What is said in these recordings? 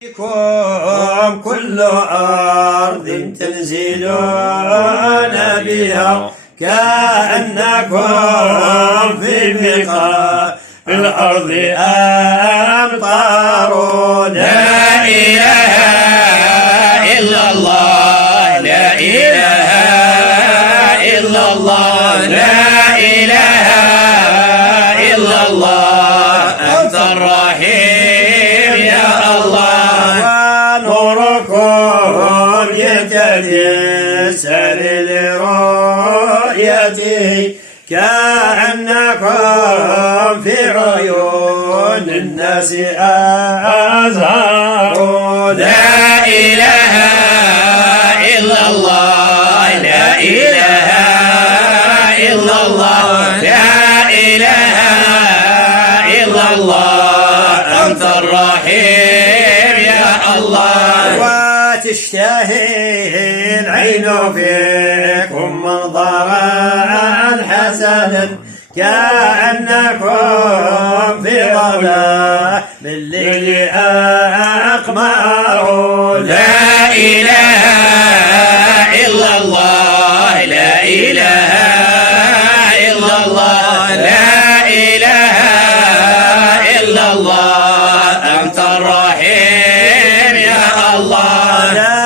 فيكم كل أرض تنزلون بها كأنكم في بقاع الأرض أمطار. لا إله إلا الله، لا إله إلا الله، لا إله إلا الله، أنت الرحيم يا الله. ونوركم يتجسد لرؤيته كأنكم في عيون الناس أزهار. لا إله إلا الله، لا إله إلا الله، لا إله إلا الله، أنت الرحيم يا الله. وتشتهي العين فيكم منظرا حسنا كأنكم في ظلام بالليل أقمار. لا إله إلا الله، لا إله إلا الله، لا إله إلا الله، أنت الرحيم يا الله. لا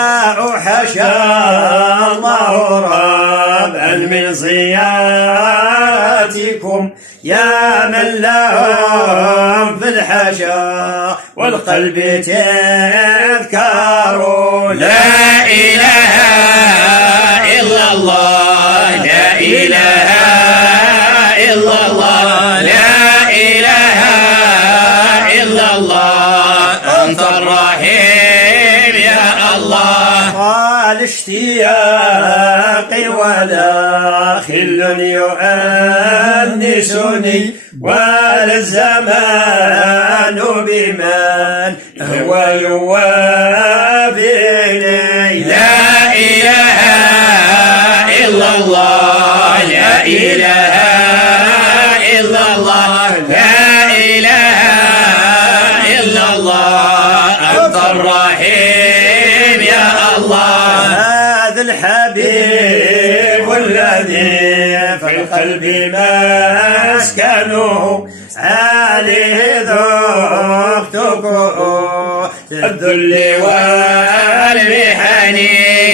أحشى الله ربا من صيانتكم يا من لهم في الحشا والقلب تذكار. لا إله إلا الله، لا إله إلا الله، لا إله إلا الله، أنت الرحيم يا الله. قال اشتياقي ولا خل يؤنسني ولا الزمان بمن هو يوافيني. لا إله إلا الله، لا إله إلا الله، لا إله إلا الله، أنت الرحيم يا الله. هذا الحبيب الذي في القلب مسكنه عليه ذقتكم الذل والمحن.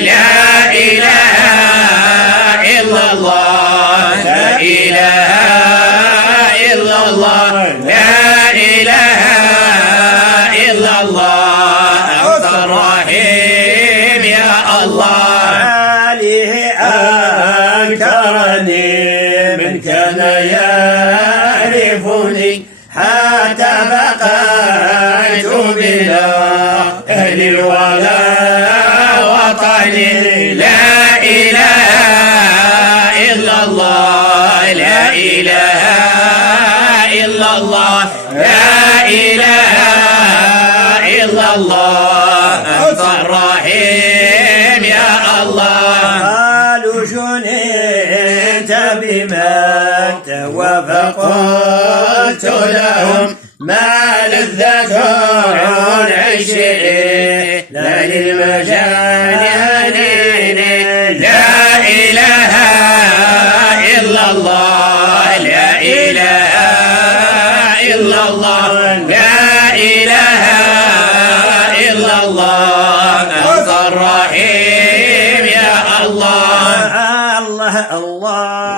لا إله إلا الله، لا إله إلا الله، لا إله إلا الله، أنت الرحيم يا الله. عليه أنكرني من كان يعرفني حتى بقيت بلا أهل الولاء وطني. لا إله إلا الله، لا إله إلا الله، لا إله إلا الله، أنت الرحيم يا الله. قالوا جنيت بمكة وفقلت لهم ما لذة عيشي لا للمجانين. لا إله إلا الله، لا إله إلا الله، لا إله إلا الله، أنت الرحيم يا الله. الله الله.